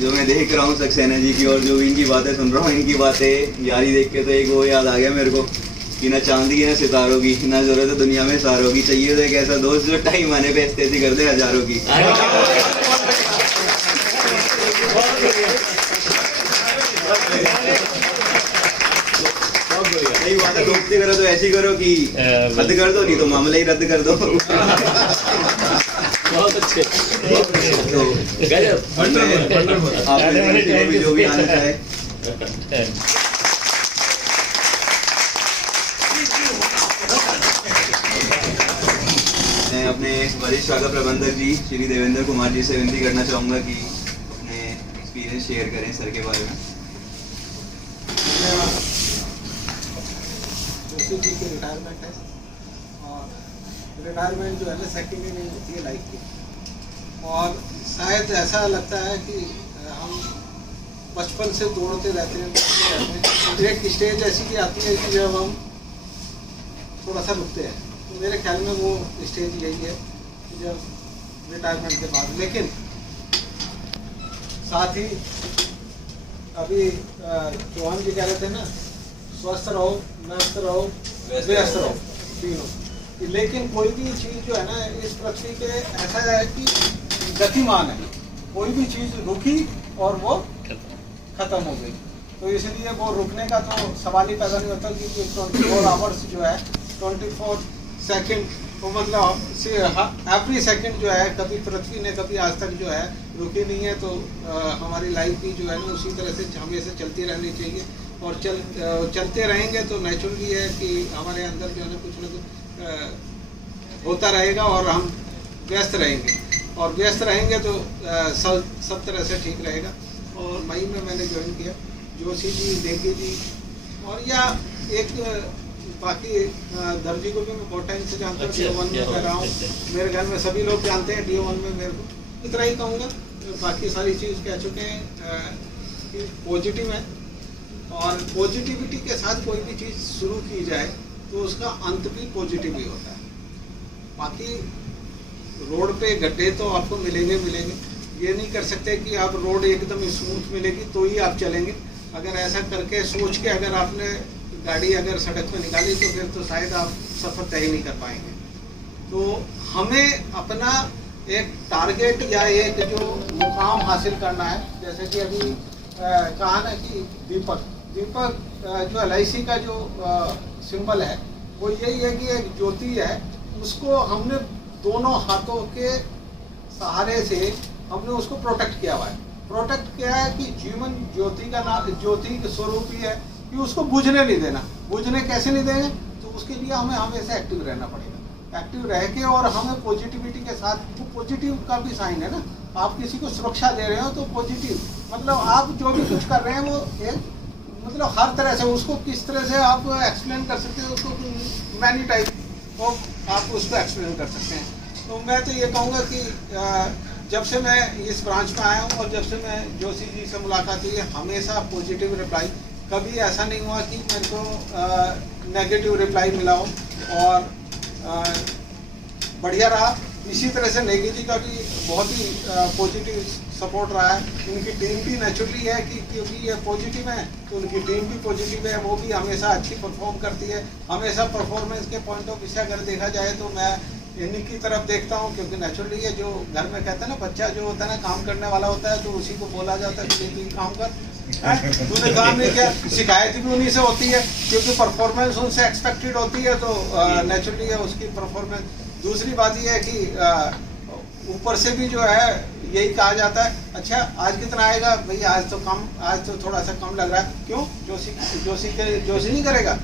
जो मैं देख रहा हूँ सक्सेना जी की और जो इनकी बातें सुन रहा हूँ, इनकी बातें यारी देख के तो एक वो याद आ गया मेरे को कि ना चांदी की ना सितारों की, ना जरूरत है दुनिया में सारों की, चाहिए तो एक ऐसा दोस्त जो टाइम आने पे इस्तेजी कर दे हजारों की। यही बात है, दोस्ती करो तो ऐसी करो कि रद्द कर दो, नहीं तो मामला ही रद्द कर दो। बहुत अच्छे, तो आपने भी जो भी आना चाहे। मैं अपने वरिष्ठ शाखा प्रबंधक जी श्री देवेंद्र कुमार जी से विनती करना चाहूँगा कि अपने एक्सपीरियंस शेयर करें सर के बारे में। जोशी जी की रिटायरमेंट है और रिटायरमेंट जो है ना सेकंड ही नहीं होती है लाइफ की, और शायद ऐसा लगता है कि हम बचपन से दौड़ते रहते हैं। एक स्टेज ऐसी भी आती है कि जब हम थोड़ा सा रुकते हैं, तो मेरे ख्याल में वो स्टेज यही है कि जब रिटायरमेंट के बाद। लेकिन साथ ही अभी चौहान जी कह रहे थे ना, स्वस्थ रहो, मस्त रहो, व्यस्त रहो, तीनों। लेकिन कोई भी चीज़ जो है ना इस पृथ्वी पे ऐसा है कि गतिमान है, कोई भी चीज़ रुकी और वो खत्म हो गई, तो इसलिए वो रुकने का तो सवाल ही पैदा नहीं होता। क्योंकि 24 आवर्स जो है 24 सेकंड, तो मतलब एवरी सेकंड जो है कभी पृथ्वी ने कभी आज तक जो है रुकी नहीं है। तो हमारी लाइफ भी जो है ना उसी तरह से हमेशा चलती रहनी चाहिए, और चलते रहेंगे तो नेचुरली है कि हमारे अंदर जो है ना कुछ ना कुछ होता रहेगा और हम व्यस्त रहेंगे, और व्यस्त रहेंगे तो सब तरह से ठीक रहेगा। और मई में मैंने ज्वाइन किया, जोशी जी, देगी जी, और या एक बाकी दर्जी को भी मैं बहुत टाइम से जानता हूँ, DO1 में कर रहा हूँ, मेरे घर में सभी लोग जानते हैं DO1 में। मेरे को इतना ही कहूँगा, बाकी सारी चीज़ कह चुके हैं कि पॉजिटिव है, और पॉजिटिविटी के साथ कोई भी चीज़ शुरू की जाए तो उसका अंत भी पॉजिटिव ही होता है। बाकी रोड पे गड्ढे तो आपको मिलेंगे, ये नहीं कर सकते कि आप रोड एकदम स्मूथ मिलेगी तो ही आप चलेंगे। अगर ऐसा करके सोच के अगर आपने गाड़ी अगर सड़क पे निकाली तो फिर तो शायद आप सफ़र तय नहीं कर पाएंगे। तो हमें अपना एक टारगेट या एक जो मुकाम हासिल करना है, जैसे कि अभी कहा ना कि दीपक जो LIC का जो सिंबल है वो यही है कि एक ज्योति है, उसको हमने दोनों हाथों के सहारे से हमने उसको प्रोटेक्ट किया हुआ है। प्रोटेक्ट किया है कि जीवन ज्योति का नाम, ज्योति के स्वरूप ही है कि उसको बुझने नहीं देना। बुझने कैसे नहीं देंगे, तो उसके लिए हमें हमेशा एक्टिव रहना पड़ेगा। एक्टिव रह के और हमें पॉजिटिविटी के साथ, वो पॉजिटिव का भी साइन है ना, आप किसी को सुरक्षा दे रहे हो तो पॉजिटिव मतलब आप जो भी कुछ कर रहे हैं वो एक मतलब हर तरह से उसको किस तरह से आप एक्सप्लेन कर सकते हो, उसको मैनी टाइप तो आप उसको एक्सप्लेन कर सकते हैं। तो मैं तो ये कहूँगा कि जब से मैं इस ब्रांच में आया हूँ और जब से मैं जोशी जी से मुलाकात हुई है, हमेशा पॉजिटिव रिप्लाई, कभी ऐसा नहीं हुआ कि मेरे को नेगेटिव रिप्लाई मिला हो, और बढ़िया रहा। इसी तरह से नेगी जी का भी बहुत ही पॉजिटिव सपोर्ट रहा है। उनकी टीम भी नेचुरली है कि क्योंकि ये पॉजिटिव है तो उनकी टीम भी पॉजिटिव है, वो भी हमेशा अच्छी परफॉर्म करती है। हमेशा परफॉर्मेंस के पॉइंट ऑफ व्यू से अगर देखा जाए तो मैं इन्हीं की तरफ देखता हूँ, क्योंकि नेचुरली है जो घर में कहते हैं ना, बच्चा जो होता है ना काम करने वाला होता है, तो उसी को बोला जाता है कि तू काम कर, तूने काम नहीं किया। शिकायत भी उन्हीं से होती है क्योंकि परफॉर्मेंस उनसे एक्सपेक्टेड होती है, तो नेचुरली है उसकी परफॉर्मेंस। दूसरी बात यह है कि ऊपर से भी जो है यही कहा जाता है, अच्छा आज कितना आएगा भैया, आज तो कम, आज तो थोड़ा सा कम लग रहा है, क्यों जोशी नहीं करेगा।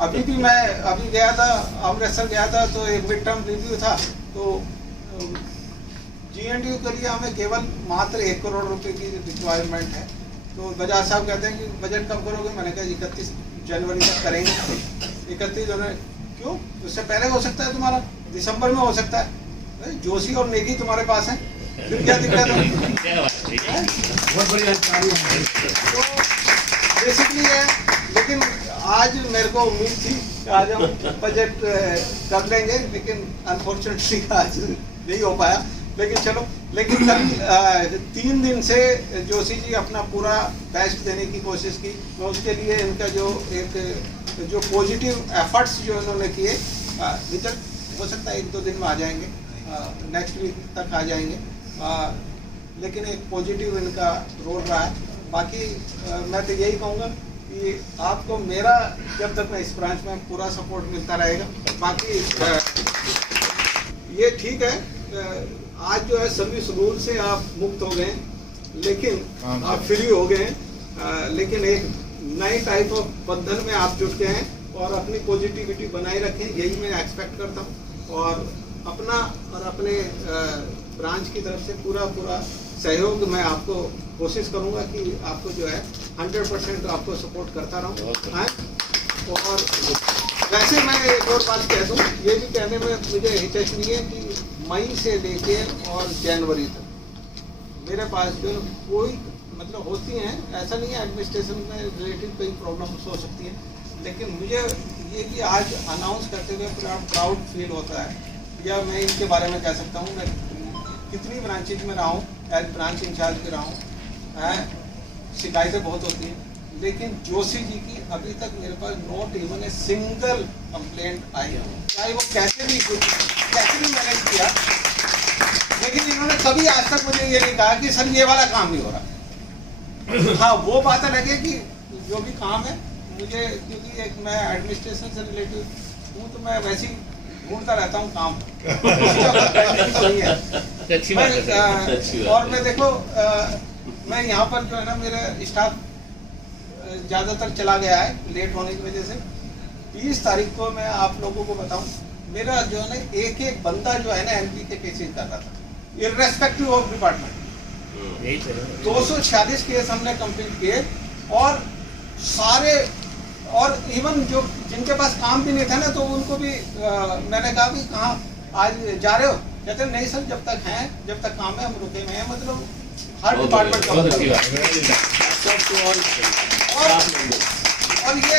अभी गया था, अमृतसर गया था, तो एक मिड टर्म रिव्यू था, तो GNDU के लिए हमें केवल मात्र 1 करोड़ रुपए की रिक्वायरमेंट है। तो बजाज साहब कहते हैं कि बजट कब करोगे, मैंने कहा 31 जनवरी तक करेंगे। 31 जनवरी क्यों, उससे पहले हो सकता है, तुम्हारा दिसंबर में हो सकता है। जोशी और नेगी तुम्हारे पास है, फिर क्या दिक्कत है। बहुत बड़ी जानकारी है। तो बेसिकली है, लेकिन आज मेरे को उम्मीद थी कि आज हम बजट कर लेंगे, लेकिन अनफॉर्चुनेटली आज नहीं हो पाया। लेकिन चलो, लेकिन कल 3 दिन से जोशी जी अपना पूरा बेस्ट देने की कोशिश की। मैं उसके लिए इनका जो पॉजिटिव एफर्ट्स जो इन्होंने किए, रिजल्ट हो सकता है 1-2 दिन में आ जाएंगे, नेक्स्ट वीक तक आ जाएंगे, लेकिन एक पॉजिटिव इनका रोल रहा है। बाकी मैं तो यही कहूँगा कि आपको मेरा जब तक मैं इस ब्रांच में पूरा सपोर्ट मिलता रहेगा। बाकी ये ठीक है, आज जो है सर्विस रूल से आप मुक्त हो गए, लेकिन आप फ्री हो गए, लेकिन एक नए टाइप ऑफ बंधन में आप जुट गए हैं और अपनी पॉजिटिविटी बनाए रखें, यही मैं एक्सपेक्ट करता हूँ। और अपना और अपने ब्रांच की तरफ से पूरा सहयोग मैं आपको कोशिश करूँगा कि आपको जो है 100% आपको सपोर्ट करता रहूँ। और वैसे मैं एक और बात कह दूँ, ये भी कहने में मुझे हिचक नहीं है कि मई से लेके और जनवरी तक मेरे पास जो कोई मतलब होती हैं, ऐसा नहीं है एडमिनिस्ट्रेशन में रिलेटेड कोई प्रॉब्लम्स हो सकती है, लेकिन मुझे ये कि आज अनाउंस करते हुए प्राउड फील होता है, या मैं इनके बारे में कह सकता हूँ, मैं कितनी ब्रांचेज में रहा हूँ, एज ब्रांच इंचार्ज भी रहा हूँ, शिकायतें बहुत होती हैं, लेकिन जोशी जी की अभी तक मेरे पास not even a single complaint आई है, चाहे वो कैसे भी मैनेज किया, लेकिन इन्होंने कभी आज तक मुझे ये नहीं कहा कि सर ये वाला काम नहीं हो रहा। हाँ, वो बात अलग है कि जो भी काम है मुझे, क्योंकि एक मैं एडमिनिस्ट्रेशन से रिलेटेड हूँ, तो मैं वैसे ही ढूंढता रहता हूँ काम। और मैं देखो, मैं यहाँ पर जो है ना, मेरा स्टाफ ज़्यादातर चला गया है लेट होने की वजह से। 20 तारीख को मैं आप लोगों को बताऊं, मेरा जो है ना एक बंदा जो है ना एमपी के केसेस कर रहा था, इर्रेस्पेक्टिव ऑफ डिपार्टमेंट। 246 केस हमने कंप्लीट किए, और सारे, और इवन जो जिनके पास काम भी नहीं था ना, तो उनको भी मैंने कहा भी कहाँ आज जा रहे हो, कहते नहीं सर जब तक काम है हम रुके हुए हैं। मतलब हर डिपार्टमेंट का और ये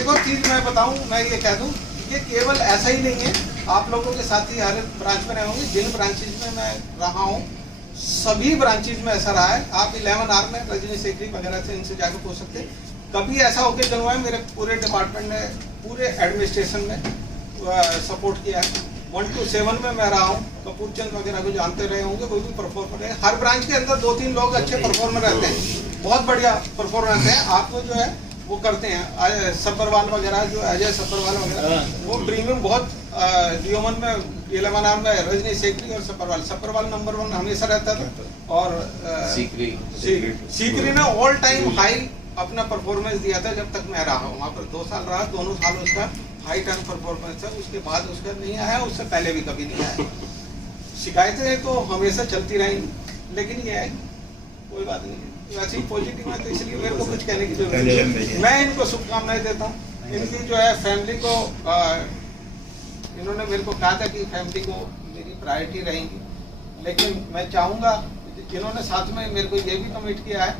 एक और चीज़ मैं बताऊं, मैं ये कह दूं, ये केवल ऐसा ही नहीं है, आप लोगों के साथ ही हर ब्रांच में रहे होंगे, जिन ब्रांचेज में मैं रहा हूं सभी ब्रांचेज में ऐसा रहा है। आप 11R में रजनी सेक्रेटरी वगैरह से इनसे जाकर पूछ सकते, कभी ऐसा ओकेजन हुआ है मेरे पूरे डिपार्टमेंट ने, पूरे एडमिनिस्ट्रेशन में सपोर्ट किया है। 1 to 7 में मैं रहा हूँ, कपूर चंद वगैरह को जानते रहे होंगे, कोई भी परफॉर्मर है, हर ब्रांच के अंदर 2-3 लोग अच्छे परफॉर्मर रहते हैं, बहुत बढ़िया परफॉर्मेंस है, आपको जो है वो करते हैं। सब्बरवाल वगैरह, जो अजय सब्बरवाल वगैरह, वो प्रीमियम बहुत डियोमन में 11R में रजनी सेक्रेटरी और सब्बरवाल नंबर 1 हमेशा रहता था, और सीकरी ने ऑल टाइम हाई अपना परफॉर्मेंस दिया था जब तक मैं रहा हूँ वहाँ पर। 2 साल रहा, दोनों साल उसका हाई टाइम परफॉर्मेंस है, उसके बाद उसका नहीं आया, उससे पहले भी कभी नहीं आया। शिकायतें तो हमेशा चलती रहेंगी, लेकिन ये है कोई बात नहीं, वैसे ही पॉजिटिव है, तो इसलिए मेरे को कुछ कहने की जरूरत नहीं। मैं इनको शुभकामनाएं देता हूँ। इनकी जो है फैमिली को, इन्होंने मेरे को कहा था कि फैमिली को मेरी प्रायोरिटी रहेंगी, लेकिन मैं चाहूँगा, इन्होंने साथ में मेरे को ये भी कमिट किया है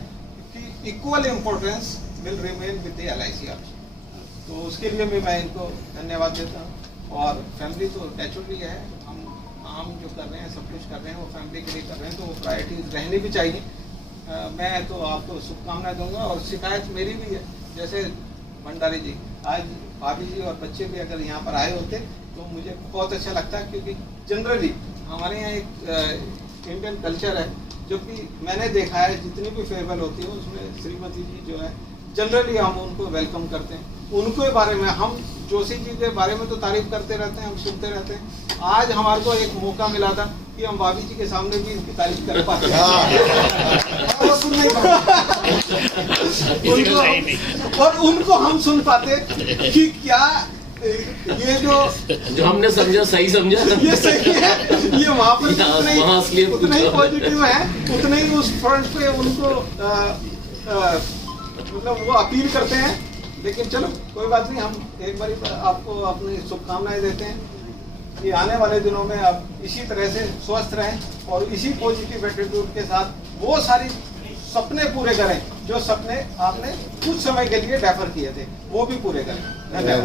कि equal importance will remain with the LIC also, तो उसके लिए भी मैं इनको धन्यवाद देता हूँ। और फैमिली तो नेचुरली है, हम काम जो कर रहे हैं, सब कुछ कर रहे हैं, वो फैमिली के लिए कर रहे हैं, तो वो प्रायोरिटीज रहनी भी चाहिए। मैं तो आपको शुभकामनाएं दूंगा, और शिकायत मेरी भी है, जैसे भंडारी जी, आज भाभी जी और बच्चे भी अगर यहाँ पर आए होते तो मुझे बहुत अच्छा लगता है, क्योंकि जनरली हमारे यहाँ एक इंडियन कल्चर है, जो कि मैंने देखा है जितनी भी फेयरवेल होती है उसमें श्रीमती जी जो है जनरली हम उनको वेलकम करते हैं। उनके बारे में, हम जोशी जी के बारे में तो तारीफ करते रहते हैं, हम सुनते रहते हैं। आज हमारे को एक मौका मिला था कि हम भाभी जी के सामने भी इनकी तारीफ कर पाते हैं। और उनको हम सुन पाते कि क्या ये जो हमने समझा, सही समझा, ये सही है, ये वहाँ पर उतना ही पॉजिटिव है, उतना ही उस फ्रंट पे उनको मतलब वो अपील करते हैं। लेकिन चलो कोई बात नहीं, हम एक बार आपको अपनी शुभकामनाएं देते हैं कि आने वाले दिनों में आप इसी तरह से स्वस्थ रहें और इसी पॉजिटिव एटीट्यूड के साथ वो सारी सपने पूरे करें जो सपने आपने कुछ समय के लिए डेफर किए थे, वो भी पूरे करें। धन्यवाद।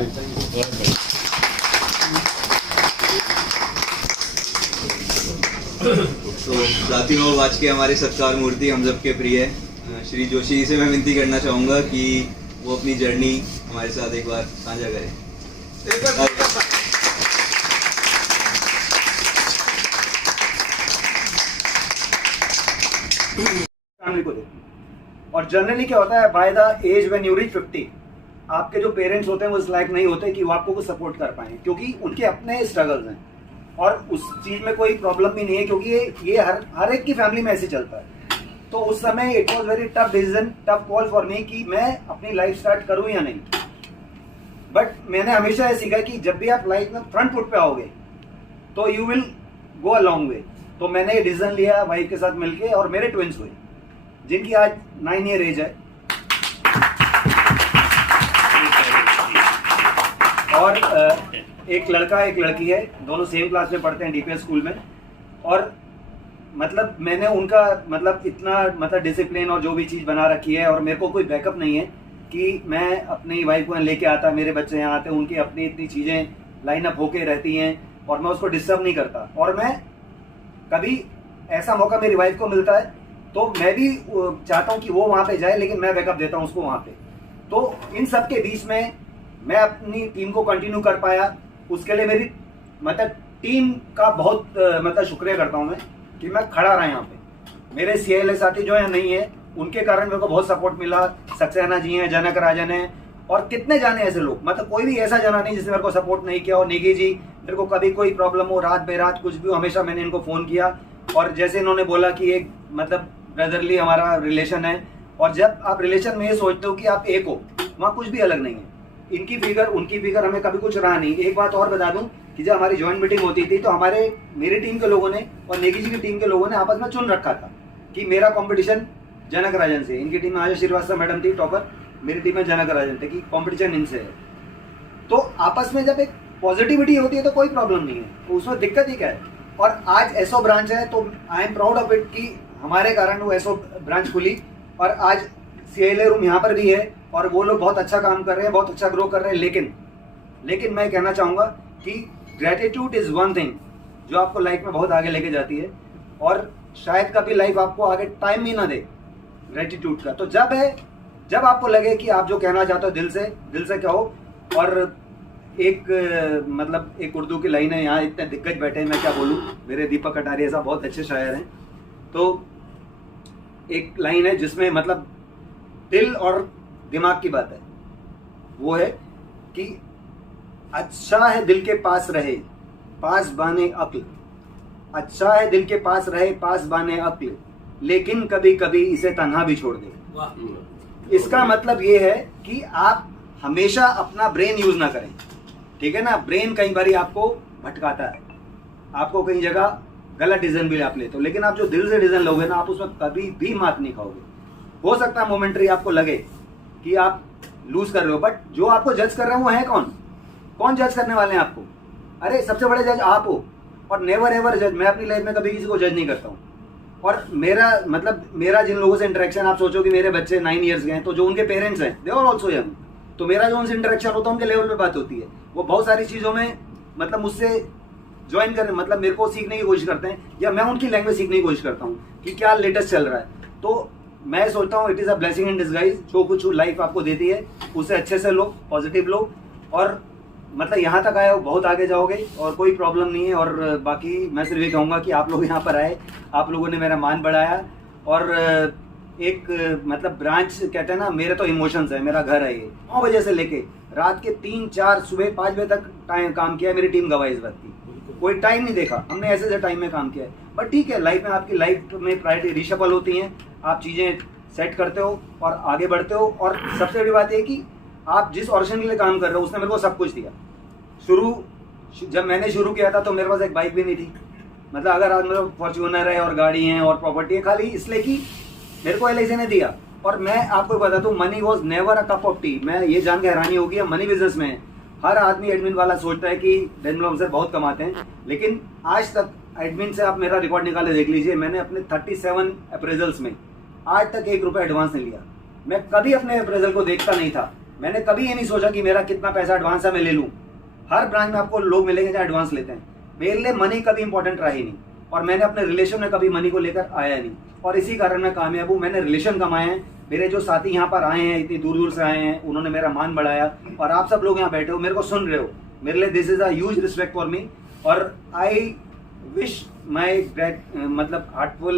तो साथियों, आज के हमारे सत्कार मूर्ति हम सबके प्रिय श्री जोशी जी से मैं विनती करना चाहूँगा कि वो अपनी जर्नी हमारे साथ एक बार साझा करें। फैमिली को देखती है। और जनरली क्या होता है, by the age when you reach 50 आपके जो पेरेंट्स होते हैं वो इस लायक नहीं होते कि वो आपको कुछ सपोर्ट कर पाए, क्योंकि उनके अपने स्ट्रगल्स हैं और उस चीज में कोई प्रॉब्लम भी नहीं है, क्योंकि ये हर एक की फैमिली में ऐसे चलता है। तो उस समय it was very tough decision, tough call for me कि मैं अपनी लाइफ स्टार्ट करूं या नहीं। बट मैंने हमेशा ये सीखा कि जब भी आप लाइफ में फ्रंट फुट पे आओगे तो you will go a long way. तो मैंने ये डिसीजन लिया वाइफ के साथ मिलके, और मेरे ट्विंस हुए जिनकी आज 9 ईयर एज है, और एक लड़का एक लड़की है, दोनों सेम क्लास में पढ़ते हैं डीपीएस स्कूल में। और मतलब मैंने उनका मतलब इतना डिसिप्लिन और जो भी चीज़ बना रखी है, और मेरे को कोई बैकअप नहीं है कि मैं अपनी वाइफ को लेके आता, मेरे बच्चे यहाँ आते, उनकी अपनी इतनी चीज़ें लाइन अप होके रहती हैं और मैं उसको डिस्टर्ब नहीं करता। और मैं कभी ऐसा मौका मेरी वाइफ को मिलता है तो मैं भी चाहता हूँ कि वो वहाँ पे जाए, लेकिन मैं बैकअप देता हूँ उसको वहाँ पे। तो इन सब के बीच में मैं अपनी टीम को कंटिन्यू कर पाया, उसके लिए मेरी मतलब टीम का बहुत शुक्रिया करता हूँ मैं कि मैं खड़ा रहा यहाँ पे। मेरे CILA साथी जो है नहीं है, उनके कारण मेरे को बहुत सपोर्ट मिला। सक्सेना जी हैं, जनक राजन है, और कितने जाने ऐसे लोग, मतलब कोई भी ऐसा जाना नहीं जिसने मेरे को सपोर्ट नहीं किया। और नेगी जी, मेरे को कभी कोई प्रॉब्लम हो, रात बेरात कुछ भी हो, हमेशा मैंने इनको फ़ोन किया। और जैसे इन्होंने बोला कि एक मतलब ब्रदरली हमारा रिलेशन है, और जब आप रिलेशन में ये सोचते हो कि आप एक हो, वहाँ कुछ भी अलग नहीं है। इनकी फिगर उनकी फिगर हमें कभी कुछ रहा नहीं। एक बात और बता दूं कि जब हमारी ज्वाइंट मीटिंग होती थी तो मेरी टीम के लोगों ने और नेगी जी की टीम के लोगों ने आपस में चुन रखा था कि मेरा कंपटीशन जनक राजन से। इनकी टीम में आशा श्रीवास्तव मैडम थी टॉपर, मेरी टीम में जनक राजन थे कि कंपटीशन इनसे है। तो आपस में जब एक पॉजिटिविटी होती है तो कोई प्रॉब्लम नहीं है, तो उसमें दिक्कत ही क्या है। और आज एसओ ब्रांच है तो I am proud of it कि हमारे कारण वो एसओ ब्रांच खुली, और आज CILA रूम यहाँ पर भी है और वो लोग बहुत अच्छा काम कर रहे हैं, बहुत अच्छा ग्रो कर रहे हैं। लेकिन मैं कहना चाहूँगा कि ग्रेटिट्यूड इज़ वन थिंग जो आपको लाइफ में बहुत आगे लेके जाती है, और शायद कभी लाइफ आपको आगे टाइम ही ना दे ग्रेटिट्यूड का। तो जब आपको लगे कि आप जो कहना चाहते हो दिल से कहो। और एक उर्दू की लाइन है, यहाँ इतने दिग्गज बैठे हैं, मैं क्या बोलूँ, मेरे दीपक कटारिया साहब बहुत अच्छे शायर हैं। तो एक लाइन है जिसमें मतलब दिल और दिमाग की बात है, वो है कि अच्छा है दिल के पास रहे पास बाने अक्ल, अच्छा है दिल के पास रहे पास बाने अक्ल, लेकिन कभी कभी इसे तन्हा भी छोड़ दे। इसका मतलब ये है कि आप हमेशा अपना ब्रेन यूज ना करें, ठीक है ना। ब्रेन कई बार आपको भटकाता है, आपको कई जगह गलत डिसीजन भी आप लेते हो, लेकिन आप जो दिल से डिसीजन लोगे ना, आप उसमें कभी भी मात नहीं खाओगे। हो सकता है मोमेंटरी आपको लगे कि आप लूज कर रहे हो, बट जो आपको जज कर रहे हैं वो है कौन जज करने वाले हैं आपको? अरे सबसे बड़े जज आप हो। और नेवर एवर जज, मैं अपनी लाइफ में कभी किसी को जज नहीं करता हूँ। और मेरा जिन लोगों से इंटरेक्शन, आप सोचो कि मेरे बच्चे 9 ईयर्स के हैं, तो जो उनके पेरेंट्स हैं दे आर ऑल्सो यंग, तो मेरा जो उनसे इंटरेक्शन होता है उनके लेवल पे बात होती है। वो बहुत सारी चीज़ों में मतलब मुझसे ज्वाइन कर मतलब मेरे को सीखने की कोशिश करते हैं, या मैं उनकी लैंग्वेज सीखने की कोशिश करता हूँ कि क्या लेटेस्ट चल रहा है। तो मैं सोचता हूँ it is a blessing in disguise, जो कुछ लाइफ आपको देती है उसे अच्छे से लो, पॉजिटिव लो, और मतलब यहाँ तक आए हो बहुत आगे जाओगे और कोई प्रॉब्लम नहीं है। और बाकी मैं सिर्फ ये कहूँगा कि आप लोग यहाँ पर आए, आप लोगों ने मेरा मान बढ़ाया, और एक मतलब ब्रांच कहते हैं ना, मेरे तो इमोशंस है, मेरा घर है ये। 9 बजे से लेके रात के 3, 4, सुबह 5 बजे तक टाइम काम किया है, मेरी टीम गवाह इस बात की। कोई टाइम नहीं देखा हमने, ऐसे टाइम में काम किया है। बट ठीक है, लाइफ में आपकी लाइफ में प्रायोरिटी रिशफल होती हैं, आप चीज़ें सेट करते हो और आगे बढ़ते हो। और सबसे बड़ी बात है कि आप जिस ऑर्गेनाइजेशन के लिए काम कर रहे हो उसने मेरे को सब कुछ दिया। जब मैंने शुरू किया था तो मेरे पास एक बाइक भी नहीं थी, मतलब अगर आज मेरे फॉर्च्यूनर है और गाड़ी है और प्रॉपर्टी है, खाली इसलिए कि मेरे को LIC ने दिया। और मैं आपको बता दूं, money was never a cup of T. मैं ये जान के हैरानी होगी, मनी बिजनेस में हर आदमी एडमिन वाला सोचता है कि डेनमल ऑफिसर बहुत कमाते हैं, लेकिन आज तक एडमिन से आप मेरा रिकॉर्ड निकाले देख लीजिए, मैंने अपने 37 अप्रेजल्स में आज तक 1 रुपया एडवांस नहीं लिया। मैं कभी अपने अप्रेजल को देखता नहीं था, मैंने कभी ये नहीं सोचा कि मेरा कितना पैसा एडवांस है मैं ले लूँ। हर ब्रांच में आपको लोग मिलेंगे जहाँ एडवांस लेते हैं, मेरे लिए मनी कभी इंपॉर्टेंट रहा ही नहीं। और मैंने अपने रिलेशन में कभी मनी को लेकर आया नहीं, और इसी कारण मैं कामयाब हूँ। मैंने रिलेशन कमाए हैं, मेरे जो साथी यहाँ पर आए हैं, इतनी दूर दूर से आए हैं, उन्होंने मेरा मान बढ़ाया, और आप सब लोग यहाँ बैठे हो, मेरे को सुन रहे हो, मेरे लिए this is a huge respect for me. और आई विश माई मतलब हार्टफुल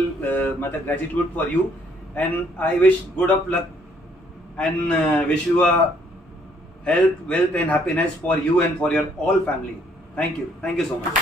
मतलब gratitude for you, and I wish good of luck and wish you a health, wealth and happiness for you and for your all family. Thank you so much.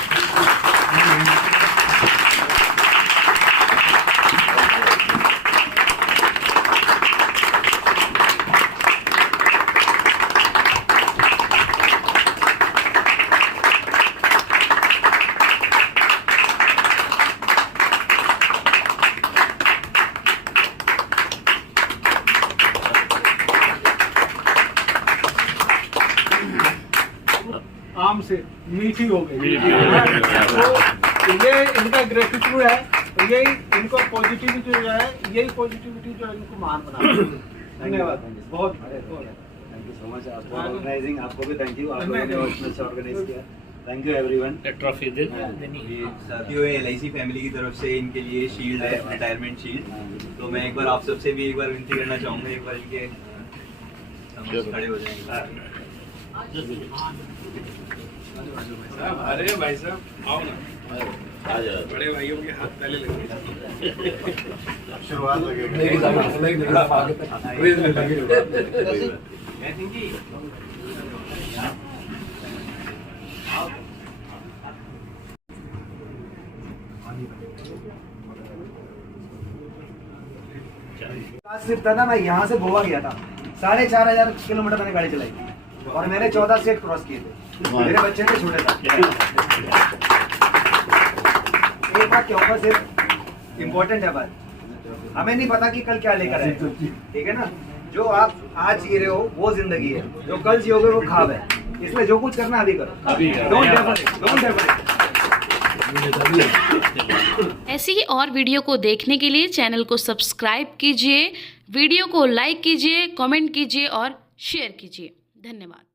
आम से मीठी हो गई। तो ये इनका ग्रेटिट्यूड है, यही इनको पॉजिटिविटी जो है, यही पॉजिटिविटी जो इनको महान बना। धन्यवाद, बहुत thank you so much for organizing. आपको भी थैंक यू, आप लोगों ने बहुत अच्छा ऑर्गेनाइज किया। Thank you everyone. ट्रॉफी दे साथियों, LIC फैमिली की तरफ से इनके लिए शील्ड है, रिटायरमेंट शील्ड। तो मैं एक बार आप सबसे भी एक बार विनती करना चाहूँगा, एक बार इनके समक्ष खड़े हो जाएंगे। अरे भाई साहब आओ ना, बड़े भाइयों के हाथ पहले लगे, शुरुआत लगेगी। ट्रिप था ना, मैं यहाँ से गोवा गया था, 4,500 किलोमीटर मैंने गाड़ी चलाई और मैंने 14 स्टेट क्रॉस किए थे। मेरे बच्चे थे छोटे था। एक बात क्या होगा, सिर्फ इम्पोर्टेंट है बात, हमें नहीं पता कि कल क्या लेकर आए, ठीक है ना। जो आप आज जी रहे हो वो जिंदगी है, जो कल जियोगे वो ख्वाब है, इसलिए जो कुछ करना अभी करो। Don't defer. ऐसी ही और वीडियो को देखने के लिए चैनल को सब्सक्राइब कीजिए, वीडियो को लाइक कीजिए, कमेंट कीजिए और शेयर कीजिए। धन्यवाद।